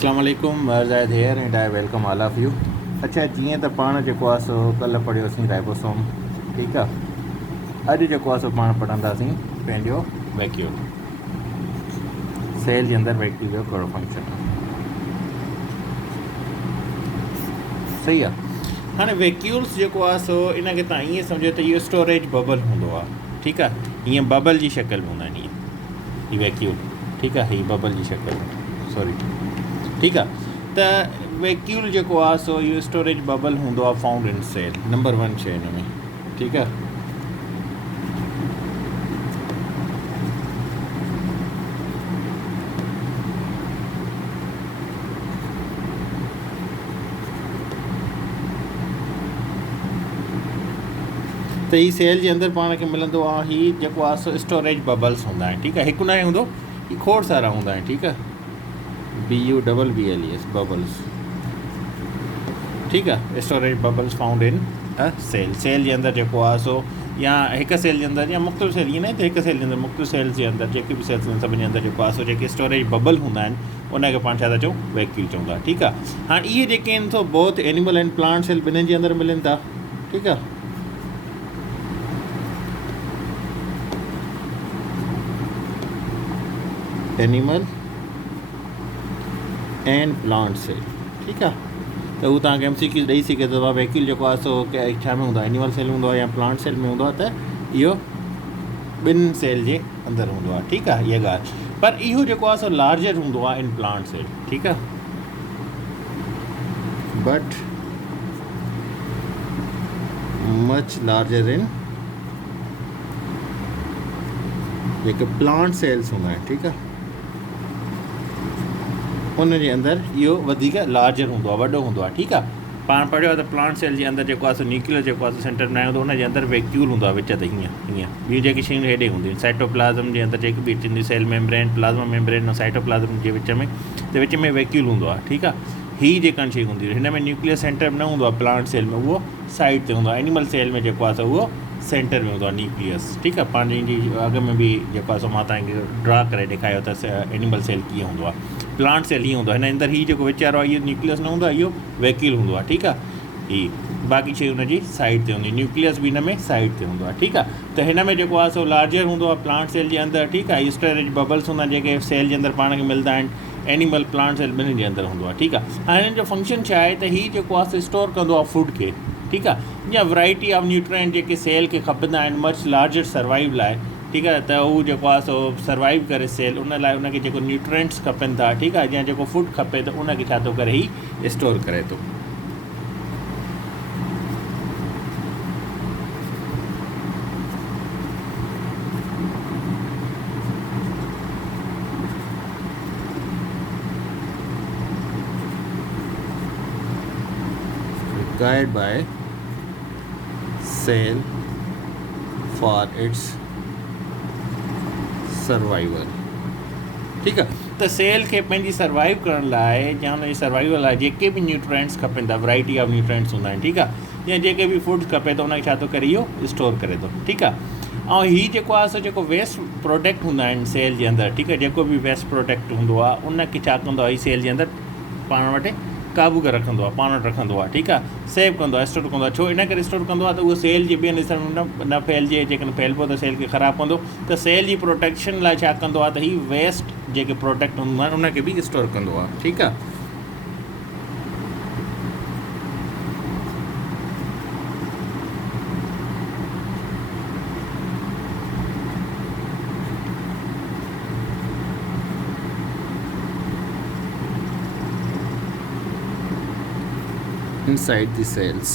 अस्सलाम वालेकुम Zahid here and I welcome all of you. अच्छा जीअं त पाण जेको आहे सो कल्ह पढ़ियोसीं राइबोसोम, ठीकु आहे। अॼु जेको आहे सो पाण पढ़ंदासीं पंहिंजो वैक्यूल। सेल जे अंदरि वैक्यूल जो कहिड़ो फंक्शन आहे, सही आहे। हाणे वैक्यूल्स जेको आहे सो इनखे तव्हां ईअं सम्झो त इहो स्टोरेज बबल हूंदो आहे, ठीकु आहे। ईअं बबल जी शक्ल में हूंदा आहिनि हीअ वैक्यूल, ठीकु आहे। हीअ बबल जी शक्ल में, सॉरी, ठीकु आहे। त वैक्यूल जेको आहे सो इहो स्टोरेज बबल हूंदो आहे फाउंड इन सेल, नंबर 1 शइ हिन में, ठीकु आहे। त हीअ सेल जे अंदरि पाण खे मिलंदो आहे हीअ जेको आहे सो स्टोरेज बबल्स हूंदा आहिनि, ठीकु आहे। हिकु न हूंदो, हीअ खोड़ सारा हूंदा आहिनि, ठीकु आहे। BUBBLES बबल्स, ठीकु आहे। Storage bubbles found in a cell. Cell जे अंदरि जेको आहे सो या हिकु सेल जे अंदरि या मुख़्तलिफ़ सेल, ईअं न त हिकु सेल जे अंदरि, मुख़्तलिफ़ सेल्स जे अंदरि जेके बि सेल्स आहिनि सभिनी जे अंदरि जेको आहे सो जेके स्टोरेज बबल हूंदा आहिनि उनखे पाण छा था चऊं, वैक्यूल चवंदा, ठीकु आहे। हाणे इहे जेके आहिनि so both animal and plant cell ॿिन्हिनि जे अंदरि मिलनि था, ठीकु आहे। एनिमल एंड प्लांट सेल, ठीकु आहे। त उहो तव्हांखे MCQ ॾेई सघे थो। वैक्यूल जेको आहे सो छा में हूंदो आहे, एनिमल सेल में हूंदो आहे या प्लांट सेल में हूंदो आहे, त इहो ॿिनि सेल जे अंदरि हूंदो आहे, ठीकु आहे। इहा ॻाल्हि, पर इहो जेको आहे सो लार्जर हूंदो आहे इन प्लांट सेल, ठीकु आहे। But much larger in JK plant cells हूंदा आहिनि, ठीकु आहे। उन जे अंदरि इहो वधीक लार्जर हूंदो आहे, वॾो हूंदो आहे, ठीकु आहे। पाण पढ़ियो आहे त प्लांट सेल जे अंदरि जेको आहे सो न्यूक्लियस जेको आहे सो सेंटर में हूंदो, उन जे अंदरि वैक्यूल हूंदो आहे विच ते, हीअं ॿियूं जेकी शयूं हेॾे हूंदियूं आहिनि। साइटोप्लाज़म जे अंदरि जेकी बि अचंदी, सेल मेम्ब्रेन, प्लाज़्मा मेम्ब्रेन ऐं साइटोप्लाज़म जे विच में वैक्यूल हूंदो आहे, ठीकु आहे। हीअ जेका शयूं हूंदियूं हिन में न्यूक्लियस सेंटर में न हूंदो आहे, प्लांट सेल में उहो साइड ते हूंदो आहे। एनिमल सेल में जेको आहे सो उहो सेंटर में हूंदो आहे न्यूक्लियस, ठीकु आहे। पंहिंजी अॻ में बि जेको आहे सो मां तव्हांखे ड्रा करे ॾेखारियो त एनिमल सेल कीअं हूंदो आहे। प्लांट सेल हीअं हूंदो आहे, हिन अंदरि हीअ जेको वीचारो आहे इहो न्यूक्लियस न हूंदो आहे, इहो वैक्यूल हूंदो आहे, ठीकु आहे। हीअ बाक़ी शयूं हुनजी साइड ते हूंदी, न्यूक्लियस बि हिन में साइड ते हूंदो आहे, ठीकु आहे। त हिन में जेको आहे सो लार्जर हूंदो आहे प्लांट सेल जे अंदरि, ठीकु आहे। स्टोरेज बबल्स हूंदा आहिनि जेके सेल जे अंदरि पाण खे मिलंदा आहिनि, एनिमल प्लांट सेल ॿिन्हिनि जे अंदरि हूंदो आहे, ठीकु आहे। हाणे हिननि जो फंक्शन छा आहे त हीअ जेको आहे सो स्टोर कंदो आहे फूड खे, ठीकु आहे। या वैरायटी ऑफ न्यूट्रिएंट जेके सेल खे खपंदा आहिनि मच लार्जर सर्वाइव लाइ, ठीकु आहे। त उहो जेको आहे सो सर्वाइव करे सेल, उन लाइ उनखे जेको न्यूट्रिएंट्स खपनि था, ठीकु आहे, या जेको फूड खपे त उनखे छा थो करे, ही स्टोर करे थो। Required by cell for its survival, ठीकु आहे। त सेल खे पंहिंजी सर्वाइव करण लाइ या हुनजी सर्वाइवल लाइ जेके बि न्यूट्रिएंट्स खपनि था, वैरायटी ऑफ न्यूट्रिएंट्स हूंदा आहिनि, ठीकु आहे। या जेके बि फूड खपे त उनखे छा थो करे, इहो स्टोर करे थो, ठीकु आहे। ऐं हीअ जेको आहे सो जेको वेस्ट प्रोडक्ट हूंदा आहिनि सेल जे अंदरि, ठीकु आहे, जेको बि वेस्ट प्रोडक्ट हूंदो आहे उनखे छा कंदो आहे, हीअ सेल जे अंदरि पाण वटि क़ाबू करे रखंदो आहे, पाण वटि रखंदो आहे, ठीकु आहे। सेव कंदो आहे, स्टोर कंदो आहे। छो इन करे स्टोर कंदो आहे त उहो सेल जे ॿियनि हिसनि में न फैलिजे, जेकॾहिं फैलिबो त सेल खे ख़राबु कंदो। त सेल जी प्रोटेक्शन लाइ छा कंदो आहे त हीअ वेस्ट जेके प्रोडक्ट हूंदा आहिनि उनखे बि स्टोर कंदो आहे, ठीकु आहे। इनसाइड द सेल्स,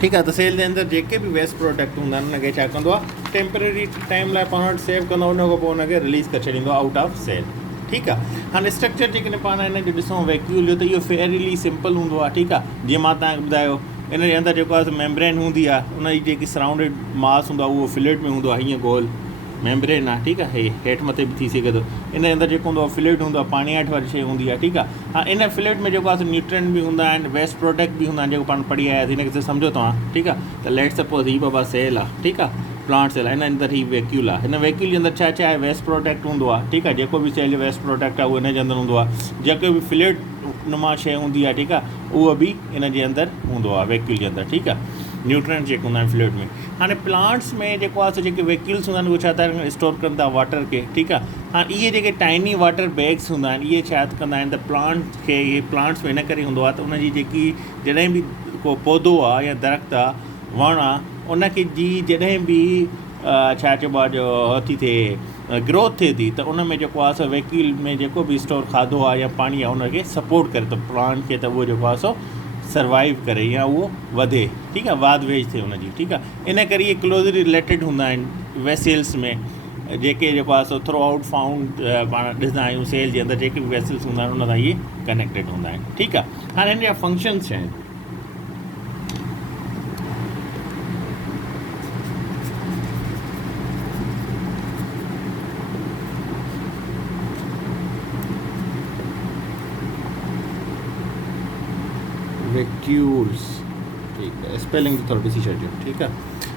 ठीकु आहे। त सेल जे अंदरि जेके बि वेस्ट प्रोडक्ट हूंदा आहिनि उनखे छा कंदो आहे, टेम्पररी टाइम लाइ पाण वटि सेव कंदो, उन खां पोइ उनखे रिलीज़ करे छॾींदो आहे आउट ऑफ सेल, ठीकु आहे। हाणे स्ट्रक्चर जेकॾहिं पाण हिन जो ॾिसूं वैक्यूल जो, त इहो फेयरली सिंपल हूंदो आहे, ठीकु आहे। जीअं मां तव्हांखे ॿुधायो, इन जे अंदरि जेको आहे मेम्ब्रेन हूंदी आहे, उनजी जेकी सराउंडेड मास हूंदो आहे उहो फ्लूइड में हूंदो आहे, हीअं गोल मेम्ब्रेन आहे, ठीकु आहे। हेठि मथे बि थी सघे थो। इन जे अंदरि जेको हूंदो आहे फ्लूइड हूंदो आहे, पाणी हेठि वारी शइ हूंदी आहे, ठीकु आहे। हा, इन फ्लूइड में जेको आहे न्यूट्रिएंट बि हूंदा आहिनि, वेस्ट प्रोडक्ट बि हूंदा आहिनि, जेको पाण पढ़ी आयासीं, हिनखे सम्झो तव्हां, ठीकु आहे। त लेट सपोज़ हीअ बाबा सेल आहे, ठीकु आहे। प्लांट सेल हिन अंदरि ही वैक्यूल आहे। हिन वैक्यूल जे अंदरि छा छा आहे, वेस्ट प्रोटेक्ट हूंदो आहे, ठीकु आहे, जेको बि सेल जो वेस्ट प्रोटेक्ट आहे उहो हिन जे अंदरि हूंदो आहे, जेको बि फ्लूइड नुमा शइ हूंदी आहे, ठीकु आहे, उहो बि इन जे अंदरि हूंदो आहे वैक्यूल जे अंदरि, ठीकु आहे, न्यूट्रिएंट्स जेके हूंदा आहिनि फ्लूइड में। हाणे प्लांट्स में जेको आहे सो जेके वैक्यूल्स हूंदा आहिनि उहे छा था स्टोर कनि था वाटर खे, ठीकु आहे। हाणे इहे जेके टाइनी वाटर बैग्स हूंदा आहिनि इहे छा कंदा आहिनि त प्लांट खे, इहे प्लांट्स में इन करे हूंदो आहे त उनजी जेकी जॾहिं बि को पौधो आहे या दरख़्त आहे, वणु आहे, उनखे जी जॾहिं बि छा चइबो आहे जो थी थिए ग्रोथ थिए थी, त उन में जेको आहे सो वैक्यूल में जेको बि स्टोर खाधो आहे या पाणी आहे उनखे सपोर्ट करे थो प्लांट खे, त उहो जेको आहे सो सर्वाइव करे या उहो वधे, ठीकु आहे, वाध वेज थिए उनजी, ठीकु आहे। इन करे इहे क्लोज़ली रिलेटेड हूंदा आहिनि वेसल्स में, जेके जेको आहे सो थ्रू आउट फाउंड पाण ॾिसंदा आहियूं सेल जे अंदरि जेके बि वेसल्स हूंदा आहिनि उन सां इहे कनेक्टेड हूंदा आहिनि, ठीकु आहे। हाणे हिन जा फंक्शन्स छा आहिनि, वैक्यूल्स, ठीकु आहे, स्पेलिंग थोरो ॾिसी छॾिजो, ठीकु आहे।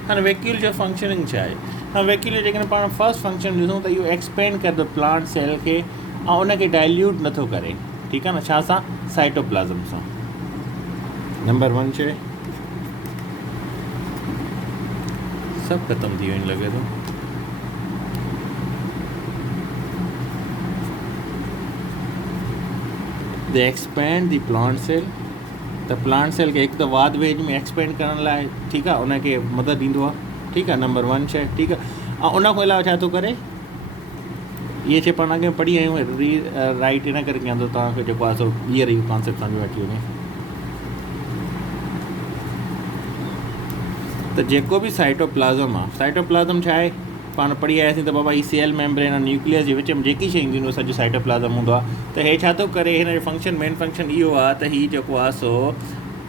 हाणे वैक्यूल जो फंक्शनिंग छा आहे, हाणे वैक्यूल जो जेकॾहिं पाण फस्ट फंक्शन ॾिसूं त इहो एक्सपेंड करे थो प्लांट सेल खे ऐं उनखे डाइल्यूट नथो करे, ठीकु आहे न, छा सां, साइटोप्लाज़म सां। नंबर 1 शइ सभु ख़तमु थी वञे लॻे थो, दे एक्सपेंड द प्लांट सेल, त प्लांट सेल खे हिकु त वाध वेज में एक्सपेंड करण लाइ, ठीकु आहे, उनखे मदद ॾींदो आहे, ठीकु आहे, नंबर 1 शइ, ठीकु आहे। ऐं उन खां अलावा छा थो करे, इहे शइ पाण अॻे पढ़ी आहियूं, राइट इन करे कयां थो तव्हांखे जेको आहे सो ॿीहर इहो कॉन्सेप्ट सम्झ में अची वञे, त जेको बि साइटोप्लाज़म आहे, साइटोप्लाज़म छा आहे, पाण पढ़ी आयासीं त बाबा ही सेल मेम्ब्रेन ऐं न्यूक्लियस जे विच में जेकी शइ ईंदियूं आहिनि उहो सॼो साइटोप्लाज़म हूंदो आहे। त हे छा थो करे, हिन जो फंक्शन, मेन फंक्शन इहो आहे त हीउ जेको आहे सो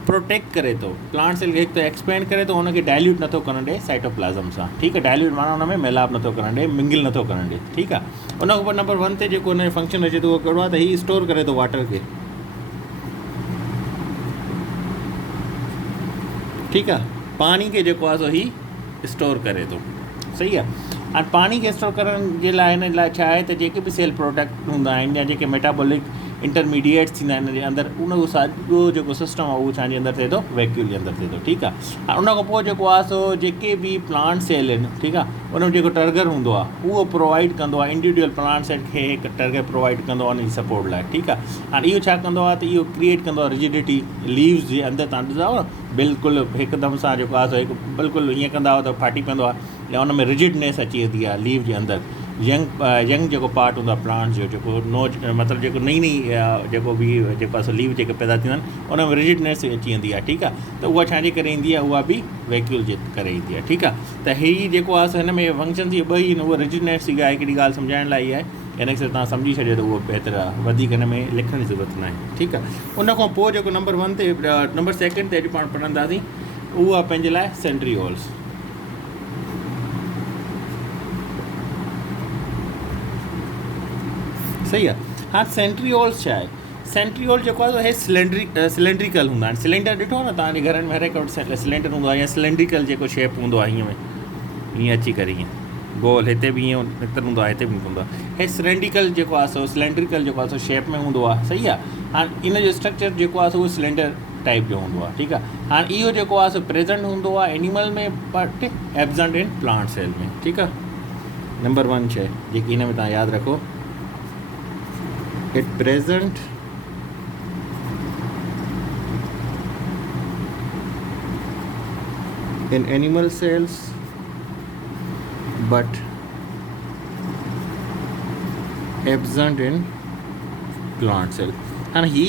प्रोटेक्ट करे थो प्लांट सेल खे, हिकु त एक्सपेंड करे थो, हुनखे डाइल्यूट नथो करणु ॾिए साइटोप्लाज़म सां, ठीकु आहे, डाइल्यूट माना हुन में मेलाप नथो करणु ॾिए, मिंगल नथो करणु ॾिए, ठीकु आहे। उन खां पोइ नंबर 1 ते जेको हुन जो फंक्शन अचे थो उहो कहिड़ो आहे त हीउ स्टोर करे थो वाटर खे, ठीकु आहे, पाणी खे जेको आहे सो हीउ स्टोर करे थो, सही आहे। हाणे पाणी खे स्टोर करण जे लाइ हिन लाइ छा आहे त जेके बि सेल प्रोडक्ट हूंदा आहिनि या जेके मेटाबॉलिक इंटरमीडिएट्स थींदा आहिनि हिन जे अंदरि, उन साॼो जेको सिस्टम आहे उहो छाजे अंदरि थिए थो, वैक्यूल जे अंदरि थिए थो, ठीकु आहे। हाणे उन खां पोइ जेको आहे सो जेके बि प्लांट सेल आहिनि, ठीकु आहे, उन में जेको टर्गर हूंदो आहे उहो प्रोवाइड कंदो आहे, इंडिविजुअल प्लांट सेल खे हिकु टर्गर प्रोवाइड कंदो आहे उनजी सपोर्ट लाइ, ठीकु आहे। हाणे इहो छा कंदो आहे त इहो क्रिएट कंदो आहे रिजिडिटी, लीव्स जे अंदरि तव्हां ॾिसंदव न बिल्कुलु हिकदमि सां जेको आहे सो हिकु बिल्कुलु ईअं कंदा हुआ त फाटी पवंदो आहे, या उन में रिजिडनेस अची वेंदी आहे लीव जे अंदरि, यंग जेको पार्ट हूंदो आहे प्लांट जो, जेको नोज मतिलबु जेको नई जेको बि जेको आहे लीव जेके पैदा थींदा आहिनि उन में रिजिडनेस अची वेंदी आहे, ठीकु आहे। त उहा छाजे करे ईंदी आहे, उहा बि वैक्यूल जे करे ईंदी आहे, ठीकु आहे। त हीअ जेको आहे सो हिन में फंक्शन इहे ॿई आहिनि, उहा रिजिडनेस जी आहे, हिकिड़ी ॻाल्हि सम्झाइण लाइ आहे, इन खे तव्हां सम्झी छॾियो त उहो बहितर आहे, वधीक हिन में लिखण जी ज़रूरत न आहे, ठीकु आहे। उन खां पोइ जेको नंबर 1 ते, नंबर 2 ते अॼु पाण पढ़ंदासीं, उहो आहे पंहिंजे लाइ सेंट्रियोल्स, सही आहे। हाणे सेंट्रियोल्स छा आहे, सेंट्रियोल जेको आहे हे सिलेंड्रिकल हूंदा आहिनि, सिलेंडर ॾिठो न तव्हांजे घरनि में हर हिकु सिलेंडर हूंदो आहे, या सिलेंड्रिकल जेको शेप हूंदो आहे हीअं अची करे हीअं गोल, हिते बि हीअं निकितर हूंदो आहे, हिते बि हूंदो आहे, हे सिलेंड्रिकल जेको आहे सो सिलेंड्रिकल जेको आहे सो शेप में हूंदो आहे, सही आहे। हाणे इन जो स्ट्रक्चर जेको आहे सो उहो सिलेंडर टाइप जो हूंदो आहे, ठीकु आहे। हाणे इहो जेको आहे सो प्रेज़ेंट हूंदो आहे एनिमल में, but absent in plant cell में, ठीकु आहे। नंबर 1 शइ जेकी हिन में तव्हां यादि रखो, it present in animal cells but absent in plant cell। हाणे ही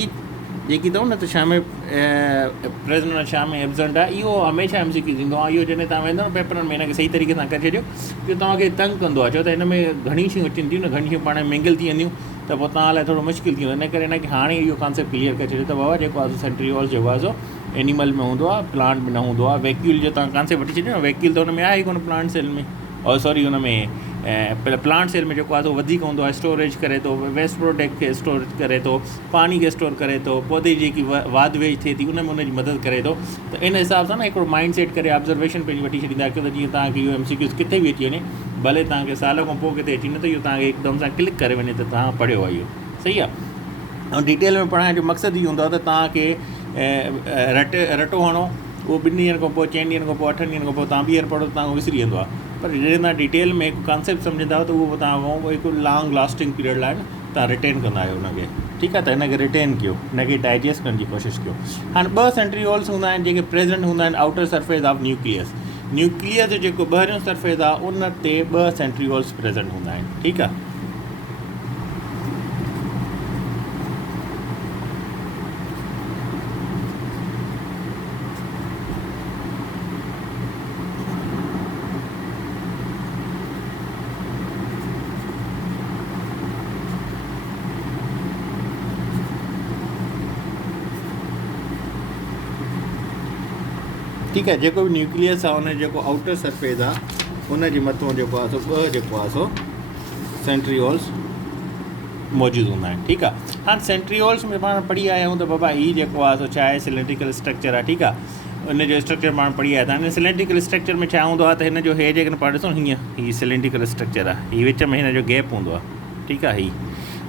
जेकी अथव न त छा में प्रेज़ेंट छा में एब्सेंट आहे, इहो हमेशह MCQ थींदो आहे। इहो जॾहिं तव्हां वेंदव न पेपरनि में हिनखे सही तरीक़े सां करे छॾियो, इहो तव्हांखे तंग कंदो आहे, छो त हिन में घणी शयूं अचनि थियूं न, घणी शयूं पाण में मिंगल थी वेंदियूं, त पोइ तव्हां लाइ थोरो मुश्किल थी वेंदो, इन करे हिनखे हाणे इहो कॉन्सेप्ट क्लियर करे छॾियो त बाबा जेको आहे सेंट्रियोल जेको आहे सो एनिमल में हूंदो आहे, प्लांट में न हूंदो आहे। वैक्यूल जो तव्हां कॉन्सेप्ट वठी छॾियो न, वैक्यूल त हुन में आहे ई कोन प्लांट सेल में, और सॉरी हुन में प्लांट सेल में जेको आहे सो वधीक हूंदो आहे, स्टोरेज करे थो, वेस्ट प्रोडक्ट खे स्टोर करे थो, पानी खे स्टोर करे थो, पौधे जी जेकी वाध वेज थिए थी उन में उनजी मदद करे थो। त इन हिसाब सां न हिकिड़ो माइंड सेट करे ऑब्ज़र्वेशन पंहिंजी वठी छॾींदा कयो त जीअं तव्हांखे इहो MCQs किथे बि अची वञे, भले तव्हांखे साल खां पोइ किथे अची न, त इहो तव्हांखे हिकदमि सां क्लिक करे वञे त तव्हां पढ़ियो आहे इहो, सही आहे। ऐं डिटेल में पढ़ाइण जो मक़सदु इहो हूंदो आहे त तव्हांखे रटो हणो, उहो 2 ॾींहंनि खां पोइ, 4 ॾींहंनि खां पोइ, 8 ॾींहंनि खां पोइ तव्हां ॿीहर पढ़ो त तव्हांखे विसरी वेंदो आहे। पर जॾहिं तव्हां डिटेल में हिकु कॉन्सेप्ट सम्झंदा त उहो तव्हां हिकु लॉन्ग लास्टिंग पीरियड लाइ तव्हां रिटेन कंदा आहियो हुनखे, ठीकु आहे। त हिनखे रिटेन कयो, हिनखे डाइजेस्ट करण जी कोशिशि कयो। हाणे 2 सेंट्रियोल्स हूंदा आहिनि जेके प्रेज़ेंट हूंदा आहिनि outer surface of nucleus. Nucleus जो जेको ॿाहिरियों सरफेस आहे उन ते 2 सेंट्रियोल्स प्रेज़ेंट हूंदा आहिनि, ठीकु आहे। ठीकु आहे, जेको बि न्यूक्लियस आहे उन जेको आउटर सरफेस आहे उन जे मथां जेको आहे सो 2 जेको आहे सो सेंट्रियोल्स मौजूदु हूंदा आहिनि, ठीकु आहे। हाणे सेंट्रियोल्स में पाण पढ़ी आया आहियूं त बाबा हीअ जेको आहे सो छा आहे, सिलेंड्रिकल स्ट्रक्चर आहे, ठीकु आहे। उन जो स्ट्रक्चर पाण पढ़ी आया था। हिन सिलेंड्रिकल स्ट्रक्चर में छा हूंदो आहे त हिन जो हे जेकॾहिं पाण ॾिसूं हीअं सिलेंड्रिकल स्ट्रक्चर आहे, हीअ विच में हिन जो गैप हूंदो आहे, ठीकु आहे।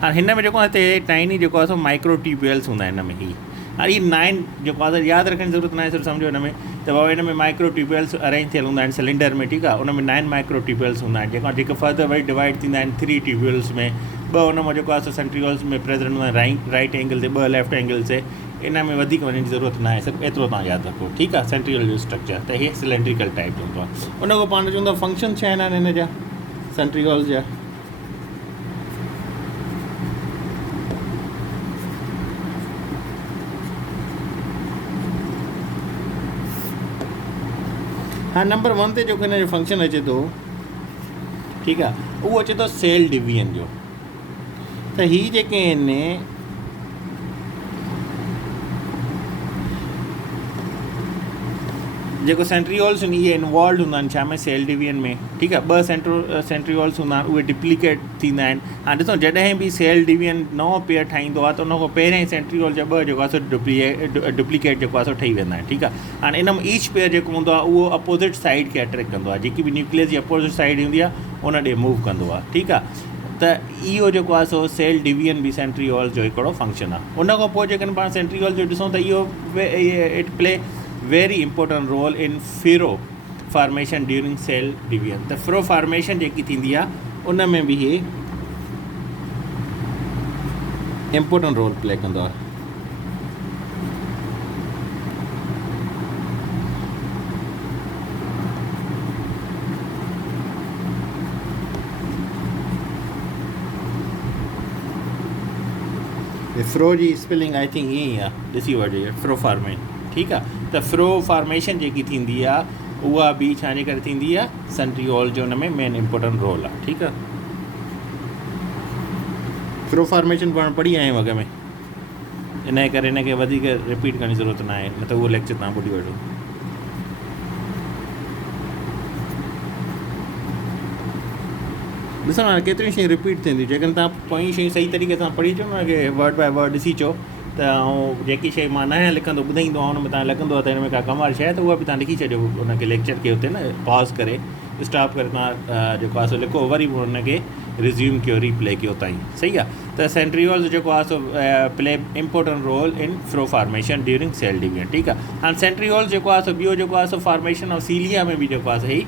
हाणे हिन में जेको आहे हिते टाइनी जेको आहे सो माइक्रो ट्यूब्यूल्स हूंदा आहिनि हिन में। हाणे हीअ 9 जेको आहे यादि रखण जी ज़रूरत न आहे, सिर्फ़ु सम्झो हिन में त बाबा हिन में माइक्रो ट्यूब्यूल्स अरेंज थियल हूंदा आहिनि सिलेंडर में, ठीकु आहे। उन में 9 माइक्रो ट्यूब्यूल्स हूंदा आहिनि, जेके फर्दर वरी डिवाइड थींदा आहिनि 3 ट्यूब्यूल्स में। 2 उन में जेको आहे सो सेंट्रियोल्स में प्रेज़ेंट हूंदा आहिनि राइट एंगल ते, 2 लेफ्ट एंगल ते। इन में वधीक वञण जी ज़रूरत न आहे, सिर्फ़ु एतिरो तव्हां यादि रखो, ठीकु आहे। सेंट्रियोल जो स्ट्रक्चर त इहे सिलेंड्रिकल टाइप जो हूंदो आहे। उन खां पाण चवंदो फंक्शन छा आहिनि हिन जा सेंट्रियोल्स जा। हाँ, नंबर 1 ते जेको हिन जो फंक्शन अचे थो, ठीकु आहे, उहो अचे थो सेल डिवीजन जो। त हीअ जेके आहिनि जेको सेंट्रियोल्स आहिनि इहे इन्वॉल्व हूंदा आहिनि छा में, सेल डिवीजन में, ठीकु आहे। 2 सेंट्रियोल्स हूंदा आहिनि, उहे डुप्लीकेट थींदा आहिनि। हाणे ॾिसो जॾहिं बि सेल डिवीजन नओं पेयर ठाहींदो आहे त उन खां पहिरियों ई सेंट्रियोल जा 2 जेको आहे सो डुप्लीकेट जेको आहे सो ठही वेंदा आहिनि, ठीकु आहे। हाणे इन में ईच पेयर जेको हूंदो आहे उहो अपोज़िट साइड खे अट्रैक्ट कंदो आहे, जेकी बि न्यूक्लियस जी अपोज़िट साइड हूंदी आहे उन ॾे मूव कंदो आहे, ठीकु आहे। त इहो जेको आहे सो सेल डिवीजन बि सेंट्रियोल जो हिकिड़ो फंक्शन आहे। उन खां पोइ जेकॾहिं पाण सेंट्रियोल जो ॾिसूं त इहो it play very important role in furrow formation during cell division. त फिरो फॉर्मेशन जेकी थींदी आहे उन में बि इहे इम्पोर्टेंट रोल प्ले कंदो आहे। फ्रो जी स्पेलिंग आई थिंक ईअं ई आहे, ॾिसी वठिजे फ्रो फॉर्मेशन, ठीकु आहे। त फ्रो फॉर्मेशन जेकी थींदी आहे उहा बि छाजे करे थींदी आहे, सेंट्रियोल जो हुन में मेन इम्पोर्टेंट रोल आहे, ठीकु आहे। फ्रो फॉर्मेशन पाण पढ़ी आया आहियूं अॻ में, इन जे करे हिनखे वधीक रिपीट करण जी ज़रूरत न आहे, न त उहो लेक्चर तव्हां ॿुधी वठो। ॾिसो हाणे केतिरियूं शयूं रिपीट थींदियूं, जेकॾहिं तव्हां पोइ शयूं सही तरीक़े सां पढ़ी अचो न, की वर्ड बाय वर्ड ॾिसी अचो त ऐं जेकी शइ मां नया लिखंदो ॿुधाईंदो आहियां हुन में तव्हां लॻंदो आहे त हिन में का कमाल शइ आहे त उहा बि तव्हां लिखी छॾियो हुनखे लेक्चर खे हुते न पॉज़ करे स्टॉप करे तव्हां जेको आहे सो लिखो, वरी पोइ हुनखे रिज़्यूम कयो, रीप्ले कयो ताईं, सही आहे। त सेंट्रियोल्स जेको आहे so play important role in furrow formation during cell division, ठीकु आहे। हाणे सेंट्रियोल्स जेको आहे सो ॿियो जेको आहे सो फॉर्मेशन ऑफ सीलिया में बि जेको आहे सही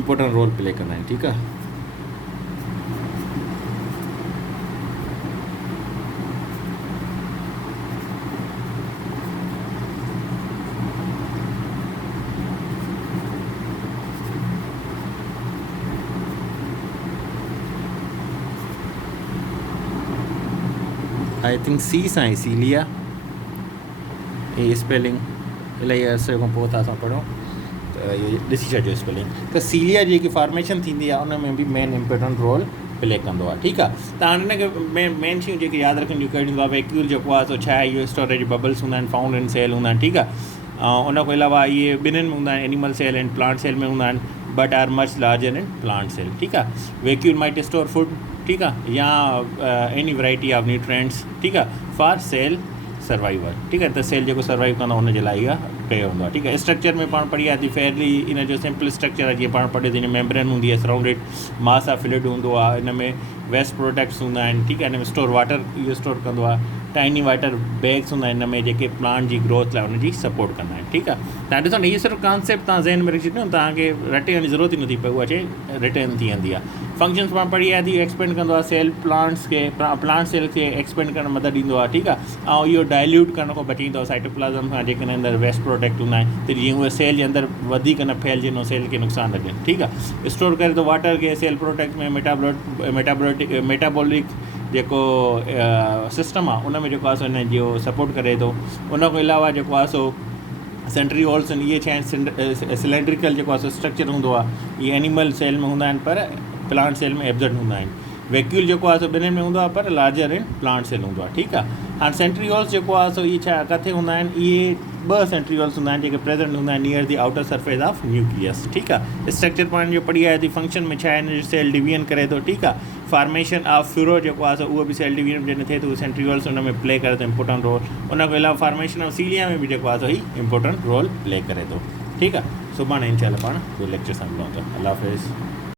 इम्पोर्टेंट रोल प्ले कंदा आहिनि, ठीकु आहे। आई थिंक सी सां ई सीलिया, ही स्पेलिंग इलाही अर्से खां पोइ था असां पढ़ूं त इहो ॾिसी छॾियो स्पेलिंग। त सीलिया जेकी फॉर्मेशन थींदी आहे उन में बि मेन इम्पोर्टेंट रोल प्ले कंदो आहे, ठीकु आहे। त हाणे हिनखे मेन शयूं जेके यादि रखण जूं कहिड़ियूं आहे, वैक्यूल जेको आहे सो छा आहे, इहो स्टोरेज बबल्स हूंदा आहिनि, फाउंड इन सेल हूंदा आहिनि, ठीकु आहे। ऐं उन खां अलावा इहे ॿिन्हिनि में हूंदा आहिनि, animal cell and plant cell में हूंदा आहिनि। But are much larger in plant cell, ठीकु आहे। वैक्यूल माइट स्टोर फूड, ठीकु आहे, या एनी वैरायटी ऑफ न्यूट्रिएंट्स, ठीकु आहे, फॉर सेल सर्वाइवल, ठीकु आहे। त सेल जेको सर्वाइव कंदो हुन जे लाइ इहा कयो हूंदो आहे, ठीकु आहे। स्ट्रक्चर में पाण पढ़ी आहे थी फेयरली, इन जो सिंपल स्ट्रक्चर आहे जीअं पाण पढ़ियो थी, हिन मेम्ब्रेन हूंदी आहे सराउंडेड, मास ऑफ फ्लूइड हूंदो आहे, इन में वेस्ट प्रोडक्ट्स हूंदा आहिनि, ठीकु आहे। हिन में स्टोर वाटर इहो स्टोर कंदो आहे, टाइनी वाटर बैग्स हूंदा आहिनि हिन में जेके प्लांट जी ग्रोथ लाइ हुनजी सपोर्ट कंदा आहिनि, ठीकु आहे। तव्हां ॾिसो न, इहो सिर्फ़ु कॉन्सेप्ट तव्हां ज़हन में रखी छॾियो, तव्हांखे रटण जी ज़रूरत ई नथी पए, उहा अचे रिटर्न थी वेंदी आहे। फंक्शन्स पाण पढ़ी आहे थी, एक्सपेंड कंदो आहे सेल प्लांट्स खे, प्लांट सेल खे एक्सपेंड करण में मदद ॾींदो आहे, ठीकु आहे। ऐं इहो डाइल्यूट करण खां बचाईंदो आहे साइटोप्लाज़म खां, जेकॾहिं अंदरि वेस्ट प्रोडक्ट हूंदा आहिनि, त जीअं उहे सेल जे अंदरि वधीक न फैलिजनि, सेल खे नुक़सानु न ॾियनि, ठीकु आहे। स्टोर करे थो वाटर खे, सेल प्रोडक्ट में मेटाबॉलिक जेको सिस्टम आहे उन में जेको आहे सो हिन जो सपोर्ट करे थो। उन खां अलावा जेको आहे सो सेंट्रीओल्स आहिनि, इहे छा आहिनि सिलेंड्रिकल जेको आहे सो स्ट्रक्चर हूंदो आहे, इहे एनिमल सेल में हूंदा आहिनि पर प्लांट सेल में एब्ज़र्ट हूंदा आहिनि। वैक्यूल जेको आहे सो ॿिन्हिनि में हूंदो आहे पर लार्जर इन प्लांट सेल हूंदो आहे, ठीकु आहे। हाणे सेंट्रीओल्स जेको आहे सो इहे छा किथे हूंदा आहिनि, इहे 2 सेंट्रीओल्स हूंदा आहिनि जेके प्रेजेंट हूंदा आहिनि near the outer surface of nucleus, ठीकु आहे। स्ट्रक्चर पाण जो पढ़ी आहे थी, फंक्शन में छा आहे, सेल डिवीजन करे थो, ठीकु आहे। फॉर्मेशन ऑफ फ्यूरो जेको आहे सो उहो बि सेल डिवीजन जॾहिं थिए थो, सेंट्रीओल्स हुन में प्ले करे थो इंपॉर्टेंट रोल। उन खां अलावा फॉर्मेशन ऑफ सीलिया में बि जेको आहे सो ही इंपॉर्टेंट रोल प्ले करे थो, ठीकु आहे। सुभाणे इंशाल्लाह पाण ॿिए लेक्चर सां मिलूं था। अल्लाह हाफ़िज़।